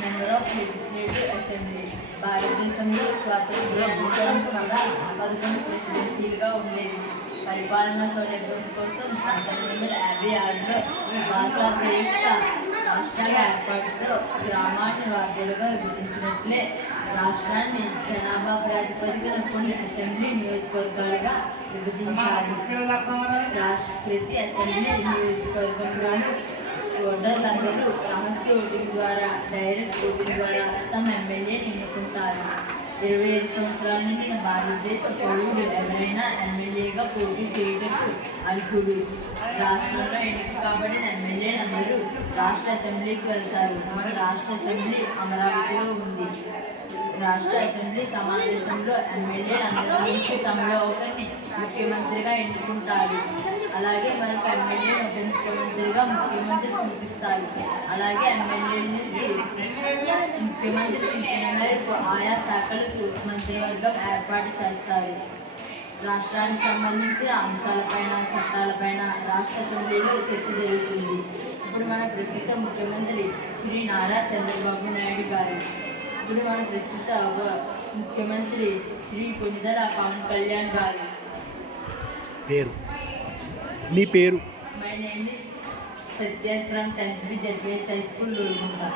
Member of legislative assembly. భారతదేశంలో స్వాతంత్ర అనంతరం కూడా 11 ప్రెసిడెన్సీలుగా ఉండేవి. పరిపాలనా సౌలభ్యం కోసం 1956లో భాషా ప్రయుక్త రాష్ట్రాల ఏర్పాటుతో గ్రామాన్ని వార్డులుగా విభజించినట్లే రాష్ట్రాన్ని జనాభా ప్రాతిపదికన కొన్ని అసెంబ్లీ నియోజకవర్గాలుగా విభజించారు. ప్రతి అసెంబ్లీ నియోజకవర్గంలోనూ ఓటర్లందరూ రహస్య ఓటింగ్ ద్వారా, డైరెక్ట్ ఓటింగ్ ద్వారా తమ ఎమ్మెల్యేని ఎన్నుకుంటారు. 25 సంవత్సరాల నిండిన భారతదేశ పౌరుడు ఎవరైనా ఎమ్మెల్యేగా పోటీ చేయటకు అర్హుడు. రాష్ట్రంలో ఎన్నిక కాబడిన ఎమ్మెల్యేలందరూ రాష్ట్ర అసెంబ్లీకి వెళ్తారు. రాష్ట్ర అసెంబ్లీ అమరావతిలో ఉంది. రాష్ట్ర అసెంబ్లీ సమావేశంలో ఎమ్మెల్యేలందరూ నుంచి తమలో ఒకరిని ముఖ్యమంత్రిగా ఎన్నుకుంటారు. అలాగే మరొక ఎమ్మెల్యేను ఉప ముఖ్యమంత్రిగా ముఖ్యమంత్రి సూచిస్తారు. అలాగే ఎమ్మెల్యేల నుంచి ముఖ్యమంత్రి సూచన మేరకు ఆయా శాఖలకు మంత్రివర్గం ఏర్పాటు చేస్తారు. రాష్ట్రానికి సంబంధించిన అంశాలపైన, చట్టాలపైన రాష్ట్ర అసెంబ్లీలో చర్చ జరుగుతుంది. ఇప్పుడు మన ప్రస్తుత ముఖ్యమంత్రి శ్రీ నారా చంద్రబాబు నాయుడు గారు. ఇప్పుడు మన ప్రస్తుత ముఖ్యమంత్రి శ్రీ పునిదల పవన్ కళ్యాణ్ గారు. పేరు మీ పేరు? My name is Satya from 10th B ZPH High School, Lulgunta.